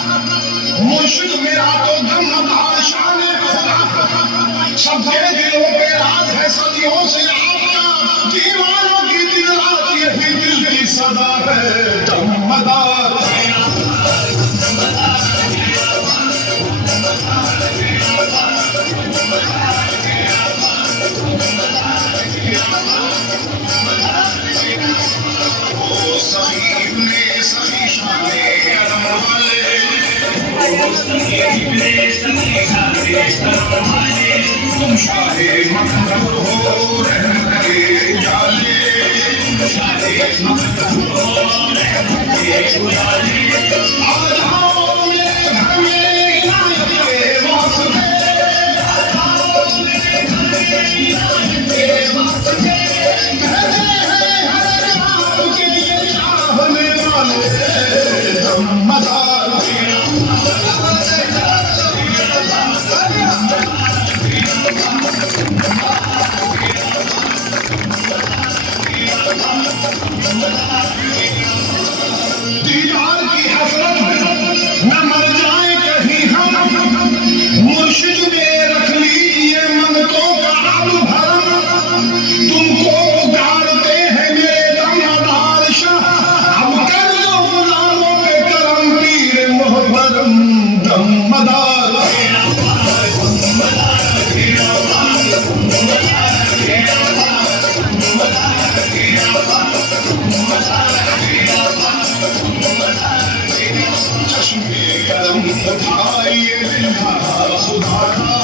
मुर्शिद मेरा तो दमदार शान सबके दिलों पे राज है सदियों से आपका दीवानों की दिल रात यही दिल की सदा है दमदार तुम शाहे मखदूम हो रहमत के जाले शाहे मखदूम हो रहमत के उजाले आ जाओ मेरे घर में इनायत के वास्ते आ जाओ मेरे घर में इनायत के वास्ते कहते हैं हर रात के ये चाहने वाले दमदार दीदार की हसरत न मर जाए कहीं हम मुर्शिद में रख लीजिए मंगतों का आलू भरम तुमको उगारते हैं मेरे दमदार शाह अब कर लो गुलामों पे करम पीर मोहब्बरम दमदार कलम उठाइए मिलना सुधारना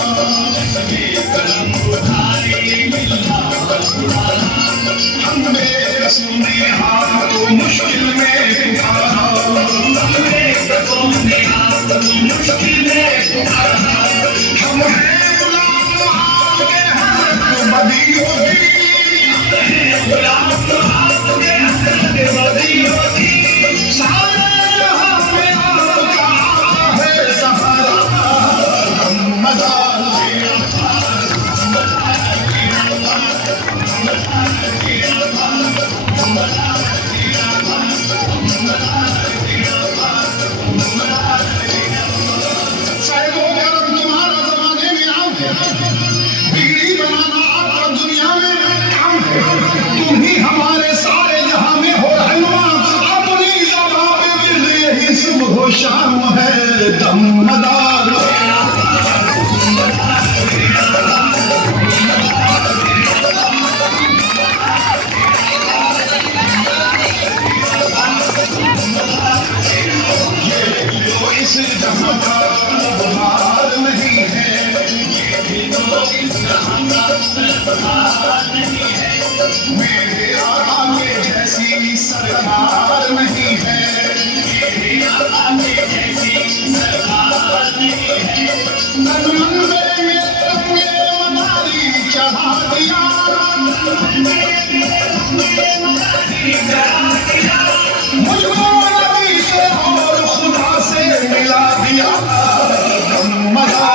कलम उठाइए मिलना सुधारना हमने रस्म ने हाथ को मुश्किल में पुकारा हमने रस्म ने हाथ को मुश्किल में पुकारा हम हैं गुलाम आपके हज़रत बदी होती गुलाम आपके हज़रत बदी होती सारे जहां में आपका तुम ही हमारे सारे जहां में हो रहनुमा, अपनी ज़बां पे विर्द यही सुबह हो शाम है दमदार। ये इस जहां का बहार नहीं है, मेरे आका के जैसी सरकार नहीं है, नन्हे में रंगे मनारी चढ़ा दिया, मुझको नबी से और खुदा से मिला दिया। मजा